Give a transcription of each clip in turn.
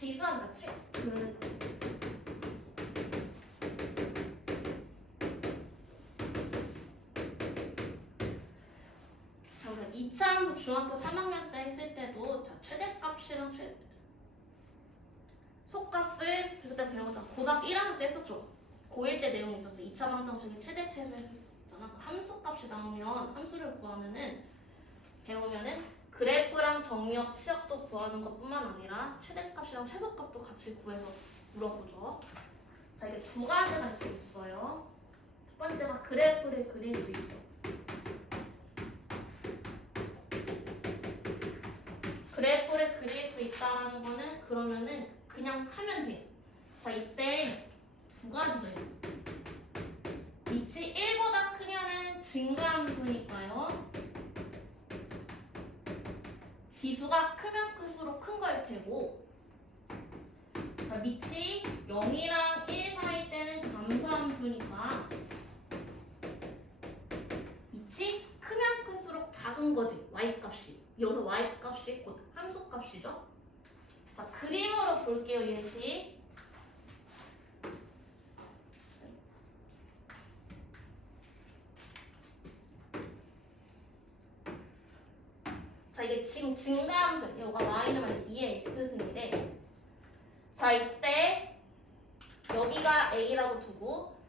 지수랑 같이 자, 우리 2차 함수 중학교 3학년 때 했을 때도 자, 최대값이랑 속값을 그때 배우자 고등학교 1학년 때 했었죠. 고1 때 내용이 있었어. 2차 방정식의 최대 최소 했었잖아. 함수값이 나오면 함수를 구하면은 배우면은 그래프랑 정리역, 치역도 구하는 것뿐만 아니라 최대값이랑 최소값도 같이 구해서 물어보죠. 자, 이게 두 가지가 이렇게 있어요. 첫 번째가 그래프를 그릴 수 있어. 그래프를 그릴 수 있다라는 거는 그러면은 그냥 하면 돼. 자, 이때 두 가지죠. 밑이 1보다 크면은 증가함수니까요. 지수가 크면 클수록 큰 걸 테고, 자, 밑이 0이랑 1 사이 때는 감소함수니까 밑이 크면 클수록 작은 거지. y값이. 여기서 y값이 곧 함수값이죠. 자, 그림으로 볼게요. 예시. 자, 이게 지금 증가함수, 여기가 y는 만약 2의 x승이래. 자, 이때 여기가 a라고 두고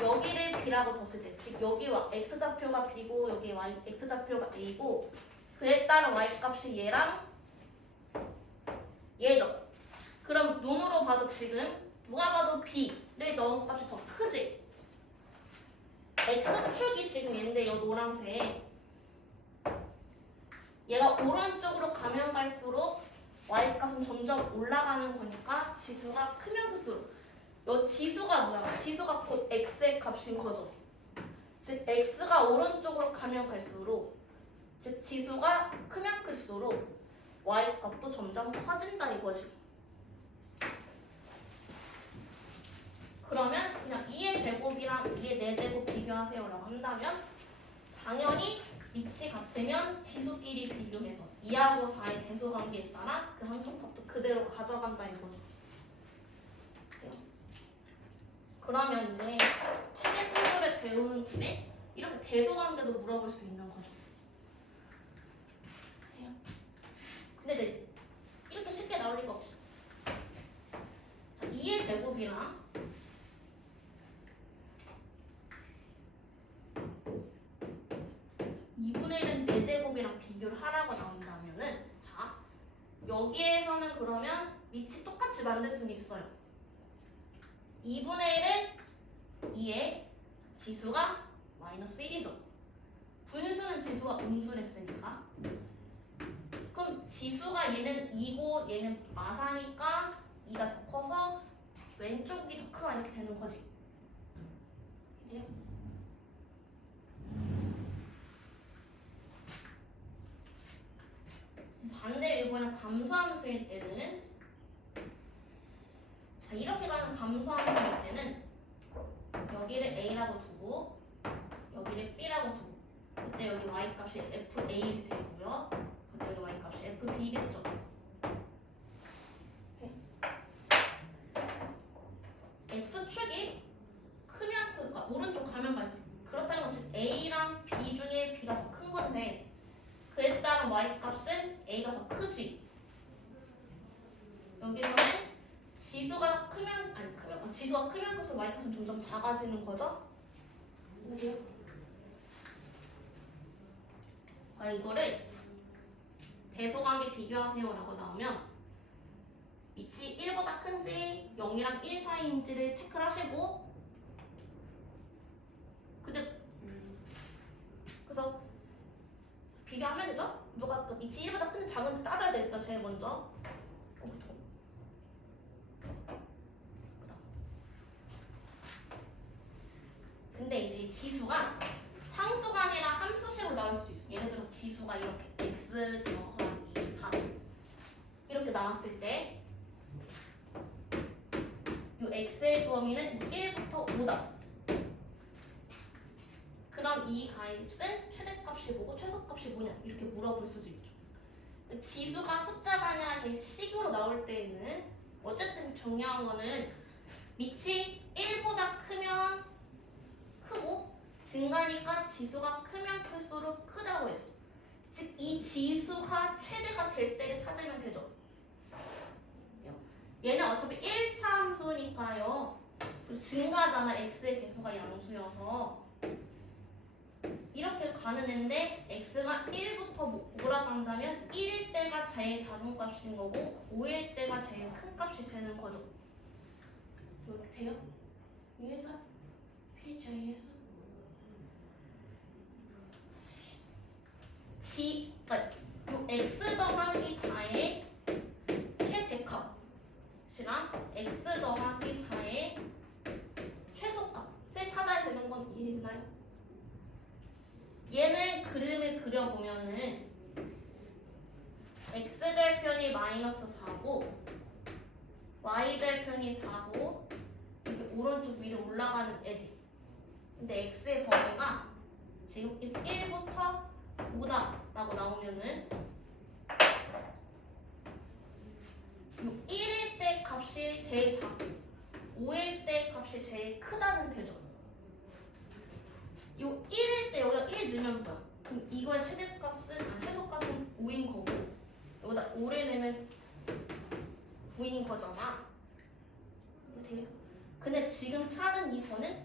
여기를 b라고 뒀을 때, 즉 여기와 x좌표가 b고 여기 x좌표가 a고 그에 따른 y값이 얘랑 얘죠. 그럼 눈으로 봐도 지금 누가 봐도 b를 넣은 값이 더 크지? x축이 지금 얘인데 이 노란색 얘가 오른쪽으로 가면 갈수록 y값은 점점 올라가는 거니까 지수가 크면 클수록 이 지수가 뭐야? 지수가 곧 x의 값인 거죠. 즉 x가 오른쪽으로 가면 갈수록 즉 지수가 크면 클수록 y값도 점점 커진다 이거지. 그러면 그냥 2의 제곱이랑 2의 4제곱 비교하세요 라고 한다면 당연히 밑이 같으면 지수끼리 비교해서 2하고 4의 대소관계에 따라 그 함수값도 그대로 가져간다 이거죠. 그러면 이제 최대 최소를 배우는 길에 이렇게 대소관계도 물어볼 수 있는 거죠. 근데 이제 이렇게 쉽게 나올 리가 없어. 자, 2의 제곱이랑 2분의 1은 4제곱이랑 비교를 하라고 나온다면은 자, 여기에서는 그러면 밑이 똑같이 만들 수는 있어요. 2분의 1은 2에 지수가 마이너스 1이죠. 분수는 지수가 음수랬으니까. 그럼 지수가 얘는 2고 얘는 마사니까 2가 더 커서 왼쪽이 더 크다 이렇게 되는 거지. 이래요? 반대 이번엔 감소함수일 때는 자, 이렇게 가는 감소함수일 때는 여기를 a라고 두고 여기를 b라고 두고 그때 여기 y값이 fa이 되고요. 그때 여기 y값이 fb겠죠. x축이 크면 그러니까 오른쪽 가면 갈수록 그렇다는 것은 a랑 b 중에 b가 더 큰 건데 그에 따른 y값은 a가 더 크지. 여기서는 지수가 크면 지수가 크면 클수록 y값은 점점 작아지는 거죠. 이거를 대소관계 비교하세요라고 나오면 밑이 1보다 큰지 0이랑 1 사이인지를 체크를 하시고 근데 그래서 비교하면 되죠? 누가 또 밑이 1보다 큰지 작은지 따져야 되겠다. 제일 먼저 근데 이제 지수가 상수가 아니라 함수식으로 나올 수도 있어. 예를 들어 지수가 이렇게 x 더하기 4 이렇게 나왔을 때 이 x의 범위는 1부터 5다. 그럼 이 값은 최대값이 뭐고 최소값이 뭐냐 이렇게 물어볼 수도 있죠. 지수가 숫자가 아니라 이렇게 식으로 나올 때에는 어쨌든 중요한 거는 밑이 1보다 크면 크고 증가니까 지수가 크면 클수록 크다고 했어. 즉 이 지수가 최대가 될 때를 찾으면 되죠. 얘는 어차피 1차 함수니까요. 증가잖아. x의 개수가 양수여서 이렇게 가는 앤데 x가 1부터 몰아간다면 1일 때가 제일 작은 값인 거고 5일 때가 제일 큰 값이 되는 거죠. 이렇게 돼요? 이해했어요? 페이지 이해했어? 그러니까 요 x 더하기 4의 최대값이랑 x 더하기 4의 최소값을 찾아야 되는 건 이해했나요? 얘는 그림을 그려보면은 x절편이 마이너스 4고 y절편이 4고 이렇게 오른쪽 위로 올라가는 애지. 근데 x의 범위가 지금 1부터 5다 라고 나오면은 1일 때 값이 제일 작고 5일 때 값이 제일 크다는 되죠. 요 1일 때 여기다 1 넣으면 뭐야? 그럼 이거의 최대값은 최소값은 5인 거고 여기다 5를 내면 9인 거잖아. 돼요? 근데 지금 찾은 이거는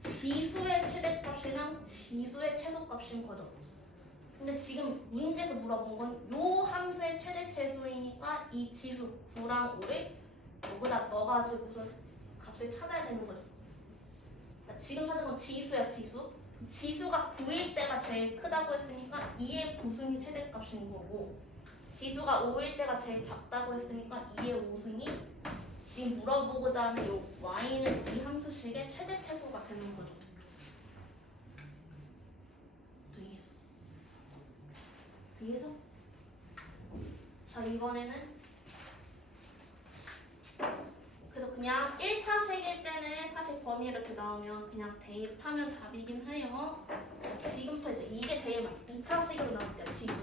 지수의 최대값이랑 지수의 최소값인 거죠. 근데 지금 문제에서 물어본 건 요 함수의 최대 최소이니까 이 지수 9랑 5를 여기다 넣어가지고서 값을 찾아야 되는 거죠. 그러니까 지금 찾은 건 지수야, 지수. 지수가 9일 때가 제일 크다고 했으니까 2의 9승이 최대값인 거고 지수가 5일 때가 제일 작다고 했으니까 2의 5승이 지금 물어보고자 하는 요 y는 이 함수식의 최대 최소가 되는 거죠. 이해했어? 자, 이번에는 그래서 그냥 1차식일 때는 사실 범위 이렇게 나오면 그냥 대입하면 답이긴 해요. 지금부터 이제 이게 제일 많아. 2차식으로 나올 때요, 지수.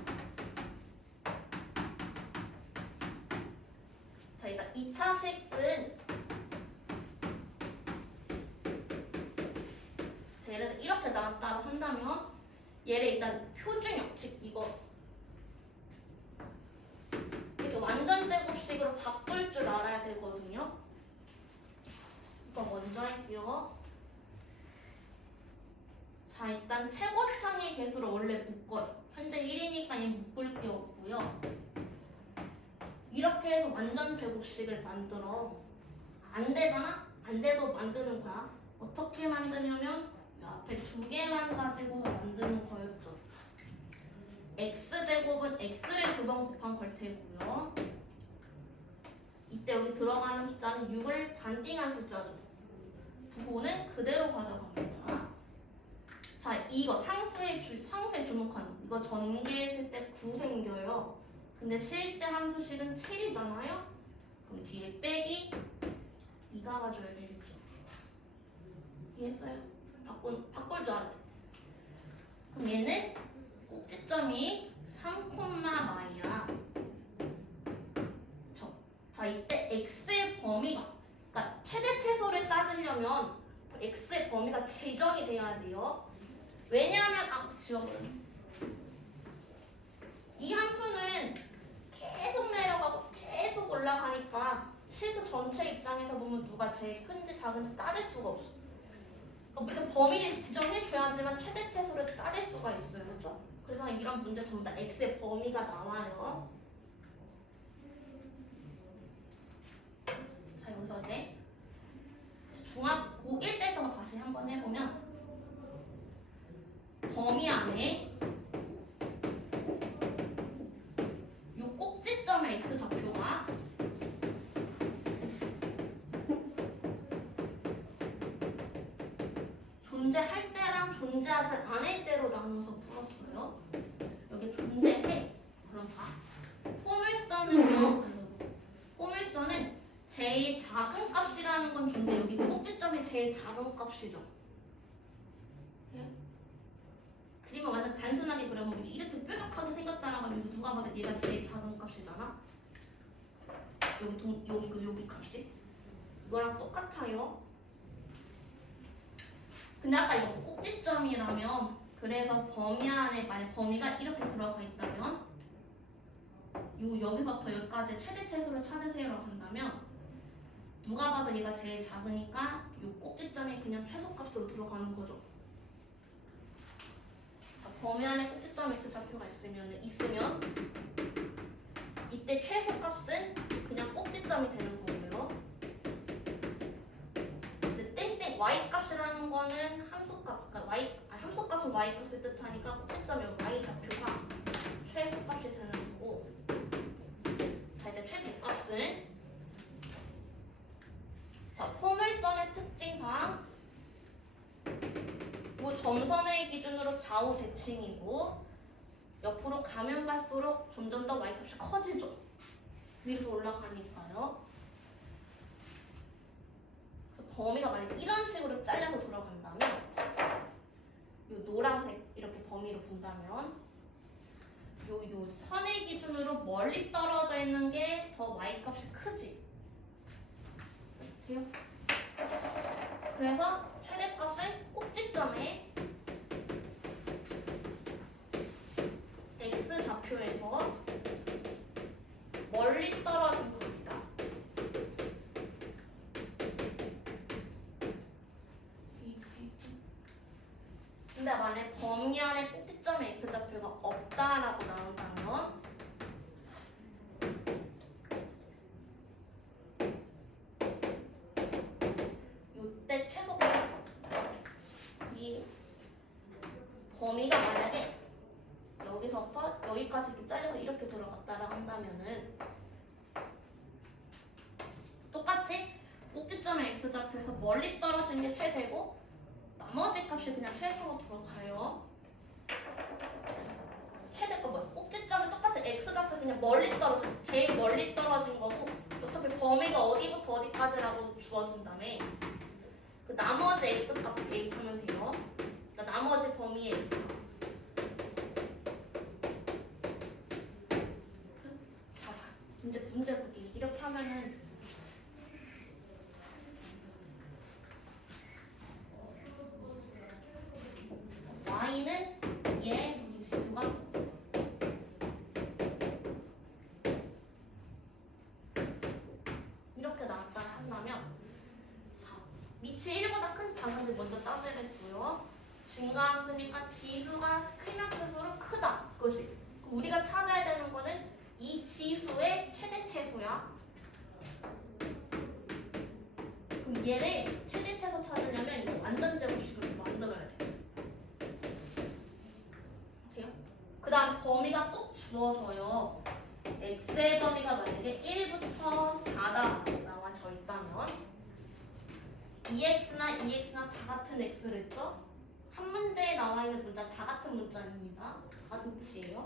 자, 일단 2차식은 자, 예를 들어 이렇게 나왔다고 한다면 얘를 일단 표준형, 즉 이거 이렇게 완전 제곱식으로 바꿀 줄 알아야 되거든요. 이거 먼저 할게요. 자, 일단 최고창의 개수를 원래 묶어요. 현재 1이니까 얘 묶을 게 없고요. 이렇게 해서 완전 제곱식을 만들어. 안 되잖아? 안 돼도 만드는 거야. 어떻게 만드냐면 이 앞에 두 개만 가지고서 만드는 거였죠. x제곱은 x를 2번 곱한 걸 테고요. 이때 여기 들어가는 숫자는 6을 반띵한 숫자죠. 부호는 그대로 가져갑니다. 자, 이거 상수에 주목하는 이거 전개했을 때 9 생겨요. 근데 실제 함수식은 7이잖아요. 그럼 뒤에 빼기 2가 가져야 되겠죠. 이해했어요? 바꿀 줄 알아야 돼. 그럼 얘는 꼭지점이 3,마이야. 자, 이때 x의 범위가 그러니까 최대 최소를 따지려면 x의 범위가 지정이 돼야 돼요. 왜냐하면 지워버려. 이 함수는 계속 내려가고 계속 올라가니까 실수 전체 입장에서 보면 누가 제일 큰지 작은지 따질 수가 없어. 그러니까 우리가 범위를 지정해줘야지만 최대 최소를 따질 수가 있어요. 그렇죠? 그래서 이런 문제 전부 다 x의 범위가 나와요. 자, 여기서 이제 중학 고1 때 했던 거 다시 한번 해보면 범위 안에 요 꼭지점의 x 좌표가 존재할 때랑 존재하지 않을 때로 나눠서 풀었어요. 여기 존재해. 그럼 봐. 포물선은요. 포물선은 제일 작은 값이라는 건 존재. 여기 꼭지점이 제일 작은 값이죠. 예? 그림을 완전 단순하게 그려보면 이렇게 뾰족하게 생겼다라고 하면 누가 봐도 얘가 제일 작은 값이잖아. 여기 값이 이거랑 똑같아요. 근데 아까 이거 꼭지점이라면 그래서 범위 안에 만약 범위가 이렇게 들어가 있다면 여기서부터 여기까지 최대 최소를 찾으세요라고 한다면 누가 봐도 얘가 제일 작으니까 이 꼭지점이 그냥 최소값으로 들어가는 거죠. 자, 범위 안에 꼭지점 x좌표가 있으면 이때 최소값은 그냥 꼭지점이 되는 거고요. 근데 땡땡 y값이라는 거는 함수값, 그러니까 함수값은 y값을 뜻하니까 꼭지점의 y좌표가 최소값이 되는 거고. 자, 이제 최대값은 포물선의 특징상 이 점선의 기준으로 좌우 대칭이고 옆으로 가면 갈수록 점점 더 y값이 커지죠. 위로 올라가니까요. 그래서 범위가 만약 이런 식으로 잘려서 들어간다면 이 노란색 이렇게 범위로 본다면 요 선의 기준으로 멀리 떨어져 있는 게 더 y값이 크지. 돼요? 그래서 최대값은 꼭지점에 x좌표에서 멀리 떨어진 겁니다. 근데 만약 범위 안에 꼭지점에 x좌표가 없다라고 나온다면 이때 최소값 이 범위가 만약에 여기서부터 여기까지 이렇게 잘려서 이렇게 들어갔다라 한다면은 똑같이 꼭지점의 x좌표에서 멀리 떨어진 게 최대고 나머지 값이 그냥 최소로 들어가요. 최대가 뭐야? 꼭지점이 똑같아. x좌표에서 그냥 멀리 떨어진 제일 멀리 떨어진 거고 어차피 범위가 어디부터 어디까지라고 주어진 다음에 그 나머지 x값 대입하면 돼요. 그러니까 나머지 범위의 x값. 자, 문제 보기. 이렇게 하면은 y는 2의 이 지수가 이렇게 나왔다 한다면 자, 밑이 1보다 큰지 작은지 먼저 따져야겠고요. 증가함수니까 지수가 크면 클수록 크다. 그것이 우리가 찾아야 되는 거는 이 지수의 최대 최소야. 그럼 얘를 최대 최소 찾으려면 이거 완전 제곱식을 만들어야 돼. 돼요? 그 다음 범위가 꼭 주어져요. x의 범위가 만약에 1부터 4다 나와져 있다면 2x나 2x나 다 같은 x를 했죠? 한 문제에 나와 있는 문자 다 같은 문자입니다. 다 같은 뜻이에요.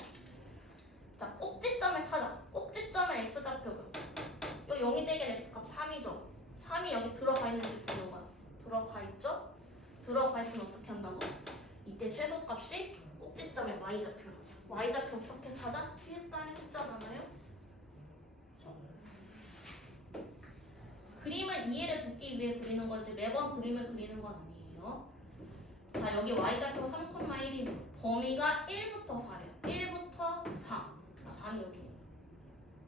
자, 꼭지점을 찾아. 꼭지점의 x좌표가 요 0이 되게 x값 3이죠. 3이 여기 들어가 있는지 보여봐요. 들어가 있죠? 들어가 있으면 어떻게 한다고? 이때 최소값이 꼭지점의 y좌표. y좌표 어떻게 찾아? 일단의 숫자잖아요. 그림은 이해를 돕기 위해 그리는 거지 매번 그림을 그리는 건 아니에요. 자, 여기 y좌표 3,1이 범위가 1부터 4래요. 1부터 4. 4는 여기.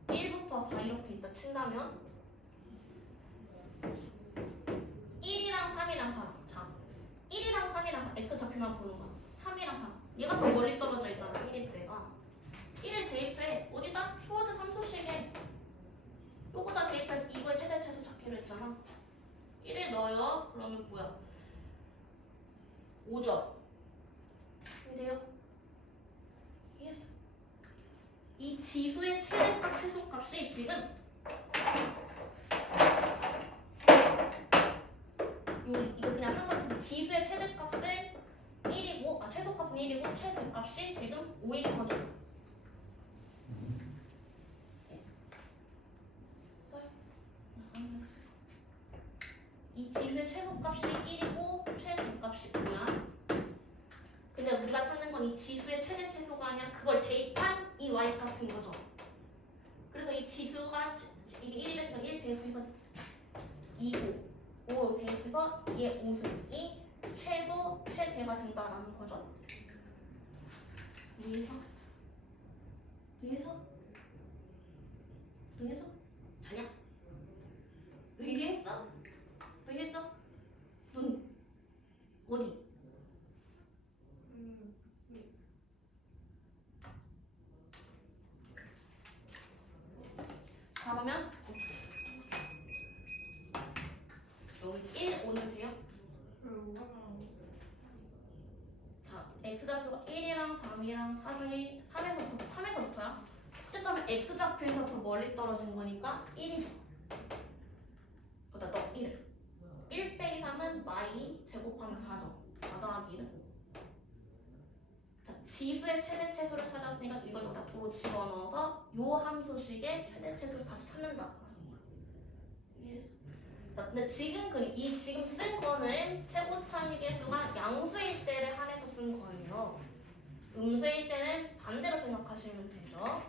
1부터 4 이렇게 있다 친다면 1이랑 3이랑 4. 자, 1이랑 3이랑 4. x좌표만 보는 거야. 3이랑 4. 얘가 더 멀리 떨어져 있잖아. 1일 때가. 1을 대입해. 어디다? 주어진 함수식에. 요거다 대입해서 이거의 최대 최소 찾기로 했잖아. 1에 넣어요. 그러면 뭐야? 5점. 이래요? 이해했어? 이 지수의 최대값 최소값이 지금 이거 그냥 한 거 있으면 지수의 최대값은 1이고 최소값은 1이고 최대값이 지금 5인 거죠. 이 지수의 최소값이 1이고 최대값이 5야. 근데 우리가 찾는 건 이 지수의 최대 최소가 아니라 그걸 대입한 이 y 같은 거죠. 그래서 이 지수가 이게 1이 2, 5 대입해서 2의 5승이 최소 최대가 된다라는 거죠. 위에서 자냐? 얘기했어? 눈 어디? 그러면 여기 1 오늘 돼요? 자, x좌표가 1이랑 3이랑 4중에 3에서부터야. 어쨌든 x좌표에서 더 멀리 떨어진 거니까 1이죠. 너 1. 1 빼기 3은 마이 제곱하면 4죠. 4 더하기 1은 5. 자, 지수의 최대 최소를 찾았으니까 이걸 여기다 도로 집어넣어서 요 함수식의 최대 최소를 다시 찾는다. 이해했어? 자, 근데 지금 지금 쓴 거는 최고차의 개수가 양수일 때를 한해서 쓴 거예요. 음수일 때는 반대로 생각하시면 되죠.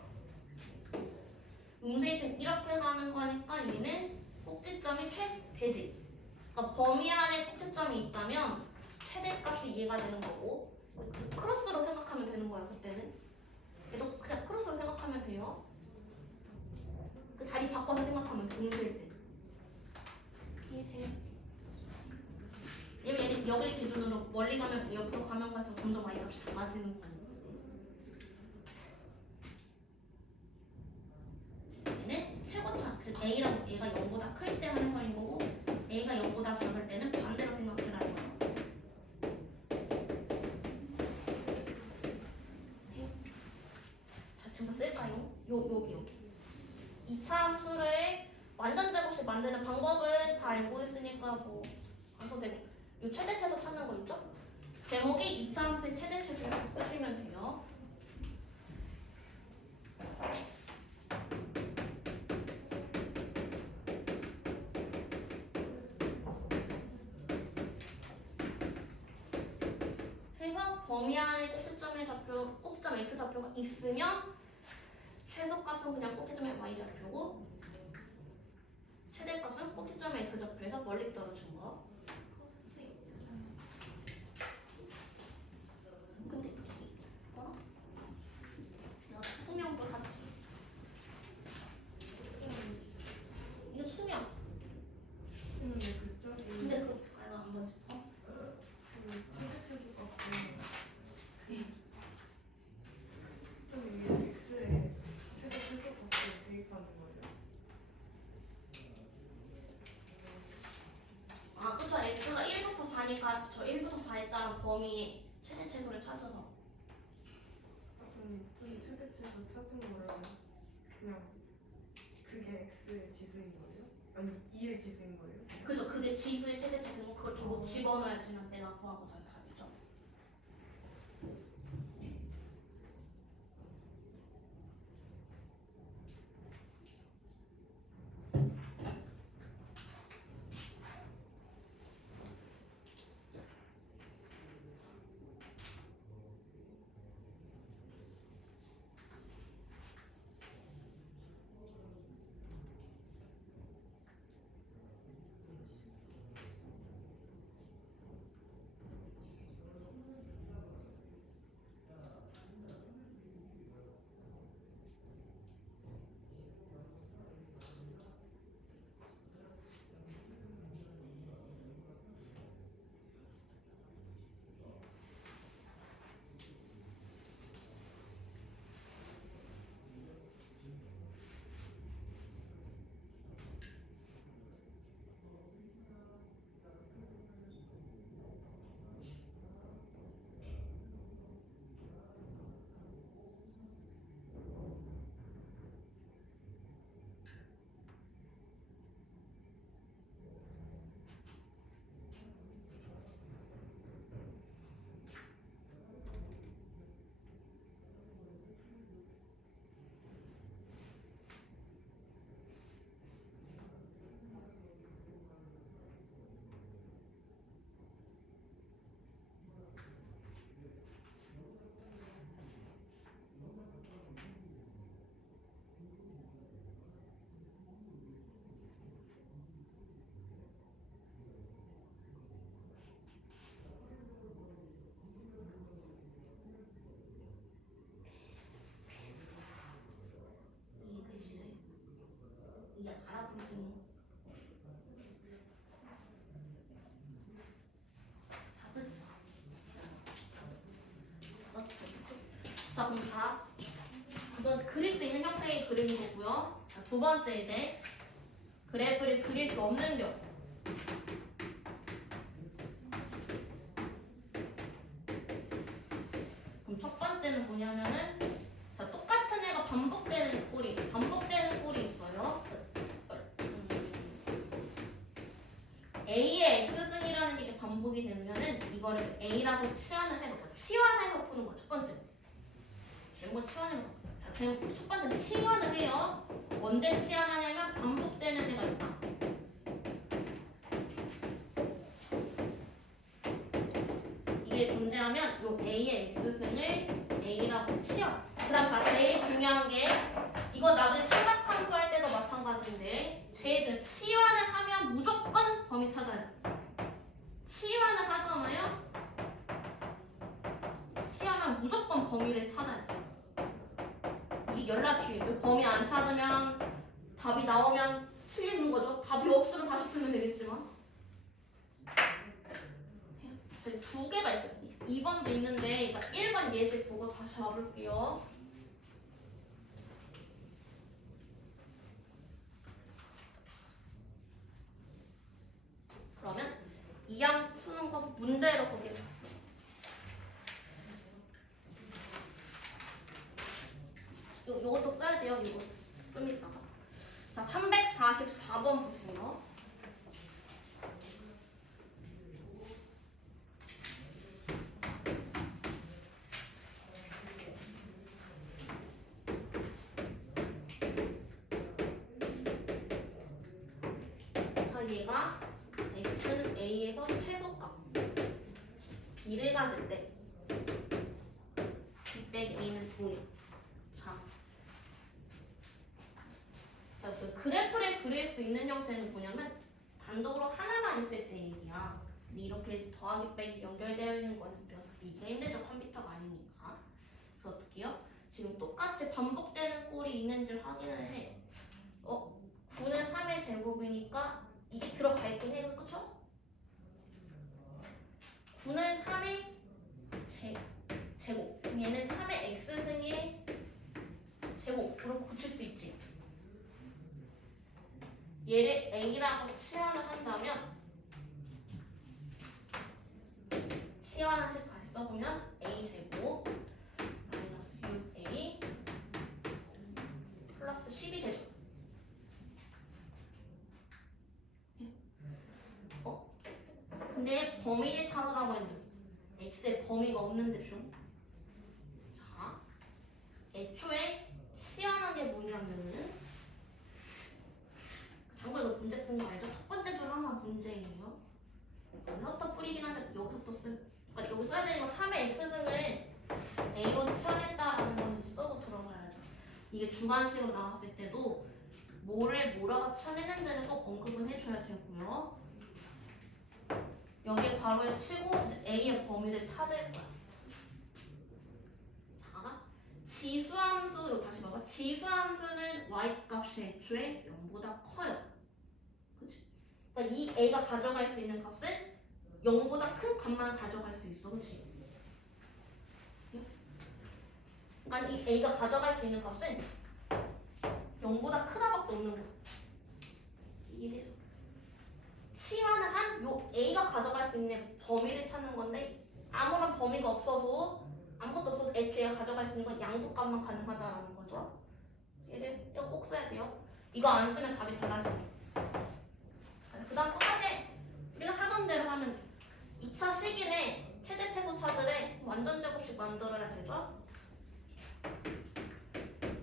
음수일 때는 이렇게 가는 거니까 얘는 꼭지점이 최대지. 그러니까 범위 안에 꼭지점이 있다면 최대값이 이해가 되는 거고, 크로스로 생각하면 되는 거야. 그때는 얘도 그냥 크로스로 생각하면 돼요. 그 자리 바꿔서 생각하면 돼. 음수일 때. 얘는 여기를 기준으로 멀리 가면 옆으로 가면 갈수록 점점 많이 값이 작아지는 거예요. 얘는 최고차, 즉 A랑 A가 0보다 클 때 한해서인 거고, A가 0보다 작을 때는 반대로 생각해라는 거예요. 자, 지금 더 쓸까요? 여기 2차 함수를 완전 제곱식 만드는 방법은 다 알고 있으니까 뭐 안 써도 되고, 요 최대 최소 찾는 거 있죠? 제목이 2차 함수의 최대 최소를 쓰시면 돼요. 해서 범위 안에 꼭지점 x 좌표가 있으면 최소값은 그냥 꼭지점의 y 좌표고, 최대값은 꼭지점의 x 좌표에서 멀리 떨어진 거. 근데 뭐라? 내가 투명도 샀지. 이거 투명. 근데 내가 안 보지. 아, 그쵸. x가 1부터 4니까 저 1부터 4에 따른 범위 최대 최소를 찾아서. 최대 최소 찾은 거를 그냥 그게 x의 지수인 거예요? 아니 2의 지수인 거예요? 그죠. 그게 지수의 최대 최소고 그걸 뭐 집어넣어야지만 내가 구하고자 하는 답이죠. 자, 그럼 이건 그릴 수 있는 형태의 그림인 거고요. 자, 두 번째 이제 그래프를 그릴 수 없는 경우. 그럼 첫 번째는 뭐냐면은 자, 똑같은 애가 반복되는 꼴이 있어요. A의 X승이라는 게 반복이 되면은 이거를 A라고 치환해서 푸는 거. 첫 번째. 제목 치환하는 거. 자, 제목 첫 번째는 치환을 해요. 언제 치환하냐면 반복되는 애가 있다. 이게 존재하면 요 A의 X승을 A라고 치환. 그 다음 자, 제일 중요한 게 이거 나중에 삼각함수 할 때도 마찬가지인데 제일 치환을 하면 무조건 범위 찾아야 돼. 치환을 하잖아요. 치환하면 무조건 범위를 찾아야 돼. 이게 연락주의. 범위 안 찾으면 답이 나오면 틀리는 거죠. 답이 없으면 다시 풀면 되겠지만. 저기 두 개가 있어요. 2번도 있는데 1번 예시 보고 다시 와볼게요. 그러면 이항 푸는 거 문제로 보겠습니다. 요것도 써야 돼요. 이거 좀 이따가. 자, 344번 보세요. 자, 얘가 x는 a에서 최소값 b를 가질 때 b 빼기 a는 0이요. 자, 그 그래프를 그릴 수 있는 형태는 뭐냐면 단독으로 하나만 있을 때 얘기야. 근데 이렇게 더하기 빼기 연결되어 있는 거는 그리기가 힘들죠. 컴퓨터가 아니니까. 그래서 어떻게 해요? 지금 똑같이 반복되는 꼴이 있는지 확인을 해. 9는 3의 제곱이니까 이게 들어가 있긴 해요. 그쵸? 9는 3의 제곱. 얘는 3의 x승의 제곱으로 고칠 수 있지. 얘를 a라고 치환을 한다면 치환하식 다시 써보면 a제곱 마이너스 6a 플러스 10이 되죠. 근데 범위를 찾으라고 했는데 x의 범위가 없는데 좀. 자, 애초에 치환한 게 뭐냐면은 장고 이거 문제 쓴 거 알죠? 첫 번째 줄 항상 문제예요. 여기서부터 풀이긴 한데 여기서부터 그러니까 여기 써야 되는 건 3의 x승을 a로 치환했다라는 건 쓰고 들어가야죠. 이게 주관식으로 나왔을 때도 뭐라고 치환했는지는 꼭 언급은 해줘야 되고요. 여기 괄호에 치고 a의 범위를 찾을 거야. 자, 지수함수 다시 봐봐. 지수함수는 y 값이 애초에 0보다 커요. 그치? 그러니까 이 a가 가져갈 수 있는 값은 0보다 큰 값만 가져갈 수 있어. 그치? 그러니까 이 a가 가져갈 수 있는 값은 0보다 크다밖에 없는 거야. 이래서 치환을 한 요 a가 가져갈 수 있는 범위를 찾는 건데 아무런 범위가 없어도 아무것도 없어도 애초에 가져갈 수 있는 건 양수값만 가능하다라는 거죠. 얘를 이거 꼭 써야 돼요. 이거 안 쓰면 답이 달라져. 그 다음 똑같아. 우리가 하던 대로 하면 2차 식이네. 최대 최소 찾으래. 완전 제곱식 만들어야 되죠.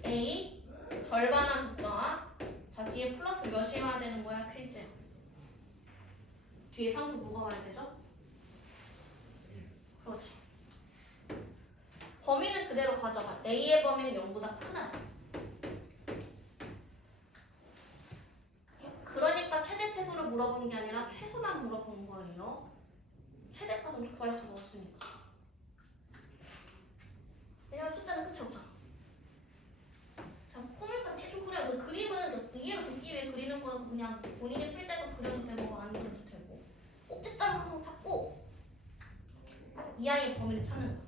a 절반한 숫자. 자, 뒤에 플러스 몇이 와야 되는 거야? 필지. 뒤에 상수 뭐가 와야 되죠? 그렇지. 범위는 그대로 가져가. a의 범위는 0보다 크다. 그러니까 최대 최소를 물어보는 게 아니라 최소만 물어보는 거예요. 최대값은 구할 수가 없으니까. 왜냐면 숫자는 끝이 없잖아. 자, 포물선 대충 그려. 그 그림은 이해로 듣기 위해 그리는 건 그냥 본인이 풀 때도 그려도 되고 안 그려도 되고. 꼭지점 항상 찾고 이 아이의 범위를 찾는 거야.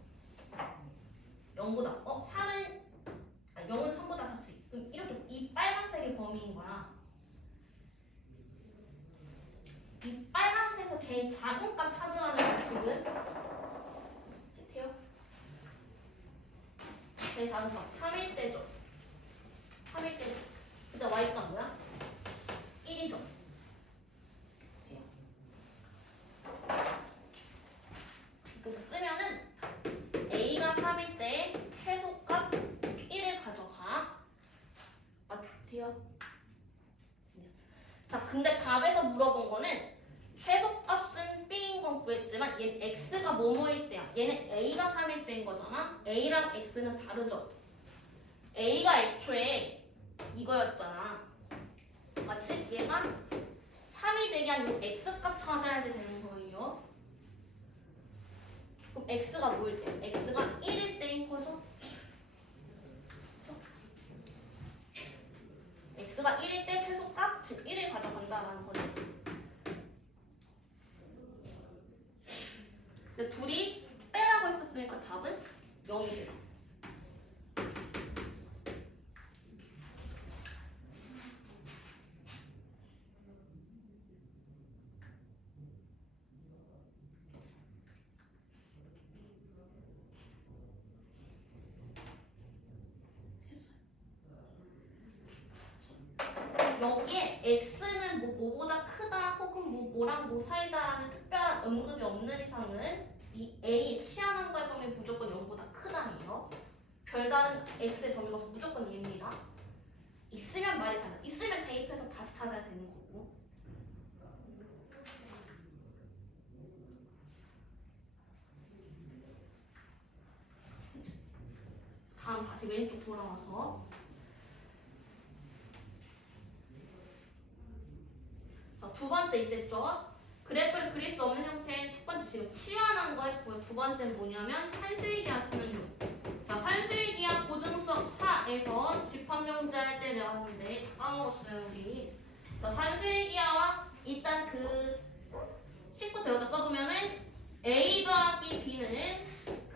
0보다 3은 0은 3보다 작지. 그럼 이렇게 이 빨간색이 범위인 거야. 이 빨간색에서 제일 작은 값 찾으라는 법칙은 돼요? 제일 작은 값 3일 때죠. 3일 때죠. 근데 y값 뭐야? 1이죠. 그래서 쓰면은 a가 3일 때 최소값 1을 가져가. 맞대요? 자, 근데 답에서 물어본 거는 최소값은 b인 건 구했지만 얘 x가 뭐뭐일 때야. 얘는 a가 3일 때인 거잖아. a랑 x는 다르죠. a가 애초에 이거였잖아. 마치 얘가 3이 되게 하면 x값 찾아야 되는 거예요. 그럼 x가 뭐일 때? x가 1일 때인 거죠. x가 1일 때 최소값, 즉 1을 가져간다라는 거죠. 근데 둘이 빼라고 했었으니까 답은 0이 돼요. 여기에 x는 뭐보다 크다 혹은 뭐랑 뭐 사이다라는 특별한 언급이 없는 이상은 이 a 취하는 거에 보면 무조건 0보다 크다예요. 별다른 x의 범위가 없어 무조건 얘입니다. 있으면 말이 달라. 있으면 대입해서 다시 찾아야 되는 거고. 다음 다시 왼쪽 돌아와서 두 번째 이때죠. 그래프를 그릴 수 없는 형태의 첫 번째 지금 치환한 거 했고요. 두 번째는 뭐냐면 산수위기하 쓰는 용. 자, 산수위기하 고등수학 4에서 집합명제할 때 나왔는데 다 까먹었어요 우리. 자, 산수위기하와 일단 그 10부터 여기다 써보면은 a 더하기 b는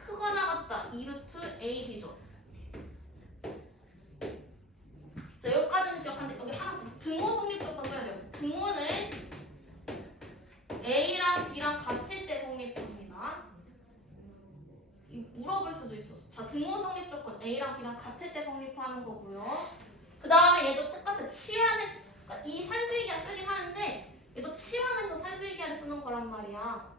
크거나 같다. 2루트 ab죠. 자, 여기까지는 기억하는데 여기 하나 더 등호 성립 조건 써야 돼요. 등호는 A랑 B랑 같을 때 성립합니다. 물어볼 수도 있었어. 자, 등호 성립 조건 A랑 B랑 같을 때 성립하는 거고요. 그 다음에 얘도 똑같아. 치환해, 그러니까 이 산수이기하 쓰긴 하는데 얘도 치환해서 산수이기하를 쓰는 거란 말이야.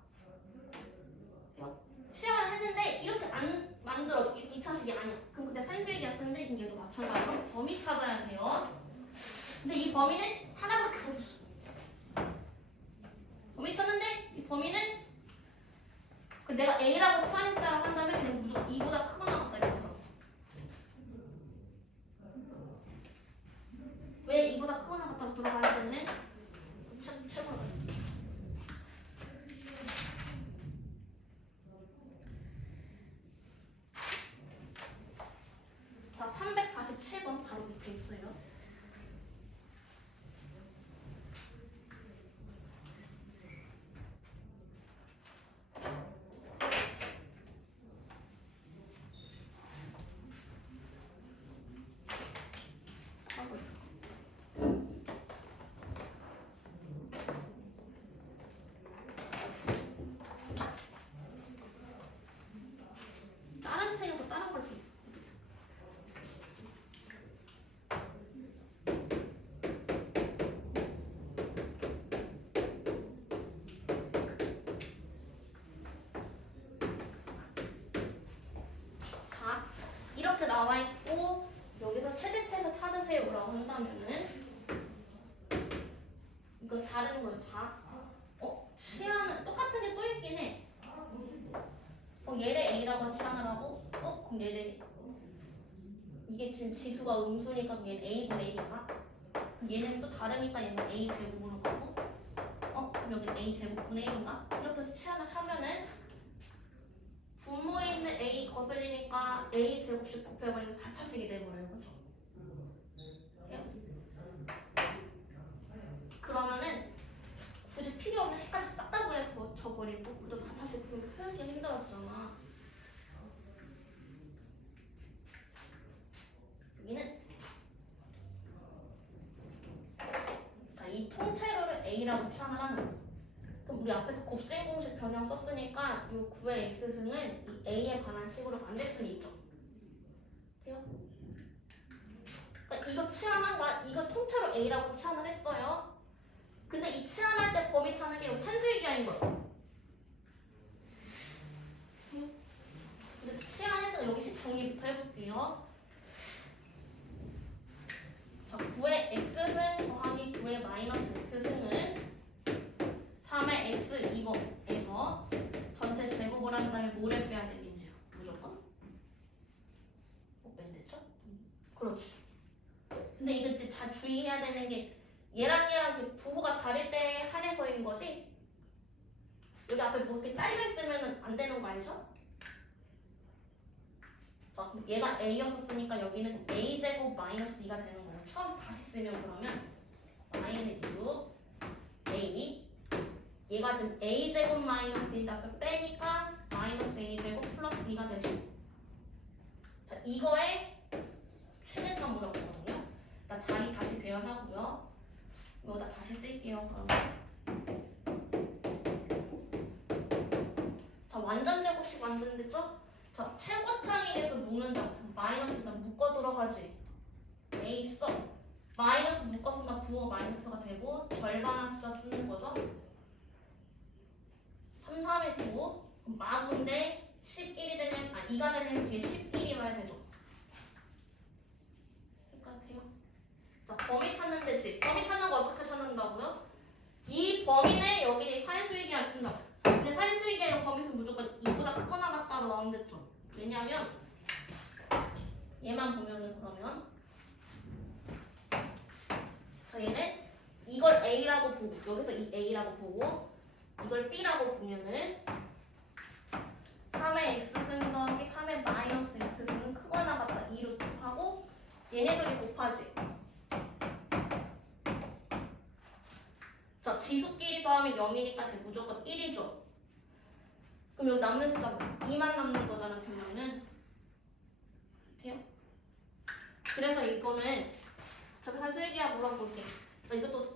치환했는데 이렇게 안 만들어줘. 2차식이 아니야. 그럼 그때 산수이기하 쓰는데 얘도 마찬가지로 범위 찾아야 돼요. 근데 이 범위는 하나밖에 없어. 범위 찾는데 이 범위는 내가 A라고 치환했다라고 한다면 그냥 무조건 2보다 크거나 같다 이렇게 들어. 왜 2보다 크거나 같다고 들어가야 되는 최고다. 자, 347번 바로 밑에 있어요. 다른 책에서 다른 걸 줘. 자, 이렇게 나와 있고 여기서 최대치에서 찾으세요라고 한다면은 이건 다른 거예요. 자, 치환은 똑같은 게 또 있긴 해. 얘를 A라고 치환을 하고, 그럼 얘를 이게 지금 지수가 음수니까 얘는 A분의 A인가? 얘는 또 다르니까 얘는 A 제곱으로 가고, 그럼 여기 A 제곱분의 1인가? 이렇게 해서 치환을 하면은 분모에 있는 A 거슬리니까 A 제곱씩 곱해버리면 4차식이 돼버려요, 그렇죠? 그러면은 굳이 필요 없는 헷갈리 싹 다 구해버리고 또 4차식 표현이 힘들었잖아. A라고 치환을 하는 거야. 그럼 우리 앞에서 곱셈 공식 변형 썼으니까 이 9의 x승은 이 A에 관한 식으로 만들 수는 있죠. 돼요? 그러니까 이거 치환한 거야. 이거 통째로 A라고 치환을 했어요. 근데 이 치환할 때 범위 찾는 게 산수의 기하인 거야. 근데 치환해서 여기씩 정리부터 해볼게요. 자, 9의 x승 더하기 9의 마이너스 x승은 3의 x 이거에서 전체 제곱을 한 다음에 뭐를 빼야 되는지요? 무조건? 못 뺀댔죠? 그렇지. 근데 이거 이제 잘 주의해야 되는 게 얘랑 이렇게 부호가 다를 때 한해서인 거지? 여기 앞에 뭐 이렇게 딸려 있으면 안 되는 거 알죠? 자, 그럼 얘가 A였었으니까 여기는 A제곱 마이너스 2가 되는 거예요. 처음 다시 쓰면 그러면 마이너스 6 A 얘가 지금 A제곱 마이너스 2 앞에 빼니까 마이너스 A제곱 플러스 2가 되죠. 자, 이거의 최대값 물어보거든요. 일단 자리 다시 배열하고요. 이거다 다시 쓸게요. 그러면 자, 완전 제곱식 만드는데죠? 자, 최고창위에서 묶는다고 해서 마이너스는 묶어 들어가지. A 써. 마이너스 묶었으니까 부호 마이너스가 되고 절반한 숫자 쓰는 거죠. 3, 3의 9 마구인데 11이 되려면 2가 되려면 뒤에 11이 와야 되죠. 똑같아요. 자, 범위 찾는 데지. 범위 찾는 거 어떻게 찾는다고요? 이 범위는 여기 산수의 기하를 쓴다. 근데 산수의 기하의 범위는 무조건 2보다 크거나 같다로 나오는데 좀. 왜냐면 얘만 보면은 그러면 자, 얘는 이걸 A라고 보고 여기서 이 A라고 보고 이걸 B라고 보면은 3의 x승 더하기 3의 마이너스 x승은 크거나 같다 2루트 하고 얘네들이 곱하지. 자, 지수끼리 더하면 0이니까 제 무조건 1이죠. 그럼 여기 남는 숫자는 2만 남는 거잖아. 그러면은 돼요? 그래서 이거는 저 산수의 기하 물어볼게. 그러니까 이것도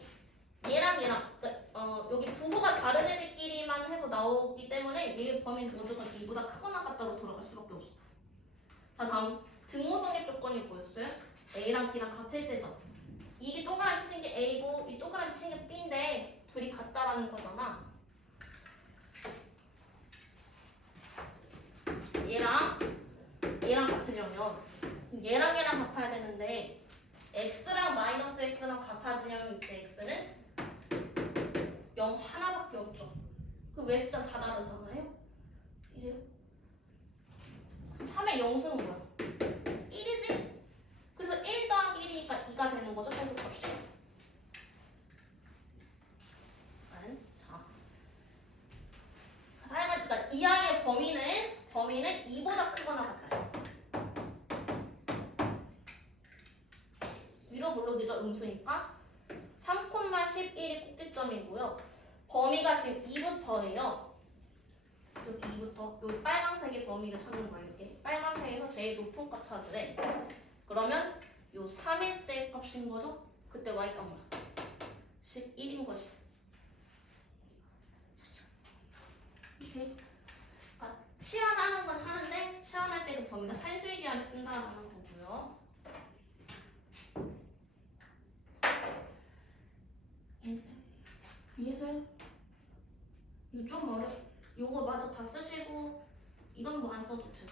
얘랑 그러니까 여기 부호가 다른 애들끼리만 해서 나오기 때문에 얘 범위는 무조건 2보다 크거나 같다로 들어갈 수밖에 없어. 자, 다음 등호성의 조건이 뭐였어요? A랑 B랑 같을 때죠. 이게 동그라미 친 게 A고 이 동그라미 친 게 B인데 둘이 같다라는 거잖아. 얘랑 같으려면 얘랑 같아야 되는데 x랑 마이너스 x랑 같아지려면 이때 x는 0 하나밖에 없죠. 그 외 숫자 다 다르잖아요. 이래요. 3의 0승은 뭐야? 1이지? 그래서 1 더하기 1이니까 2가 되는 거죠. 해석값이. 자, 그러니까 이 아이의 범위는 2보다 크거나 같아요. 위로 블록이죠. 음수니까 3,11이 꼭지점이고요. 범위가 지금 2부터예요. 여기 2부터 여기 빨간색의 범위를 찾는 거예요. 이게 빨간색에서 제일 높은 값 찾으래. 그러면 요 3일 때 값인 거죠? 그때 y값 뭐야? 11인 거지. 이렇게 그러니까 치환하는 건 하는데 치환할 때 그 범위가 산수의 기하를 쓴다라는 거고요. 이해했어요? 이거 좀 요거 마저 다 쓰시고 이건 뭐 안 써도 돼요.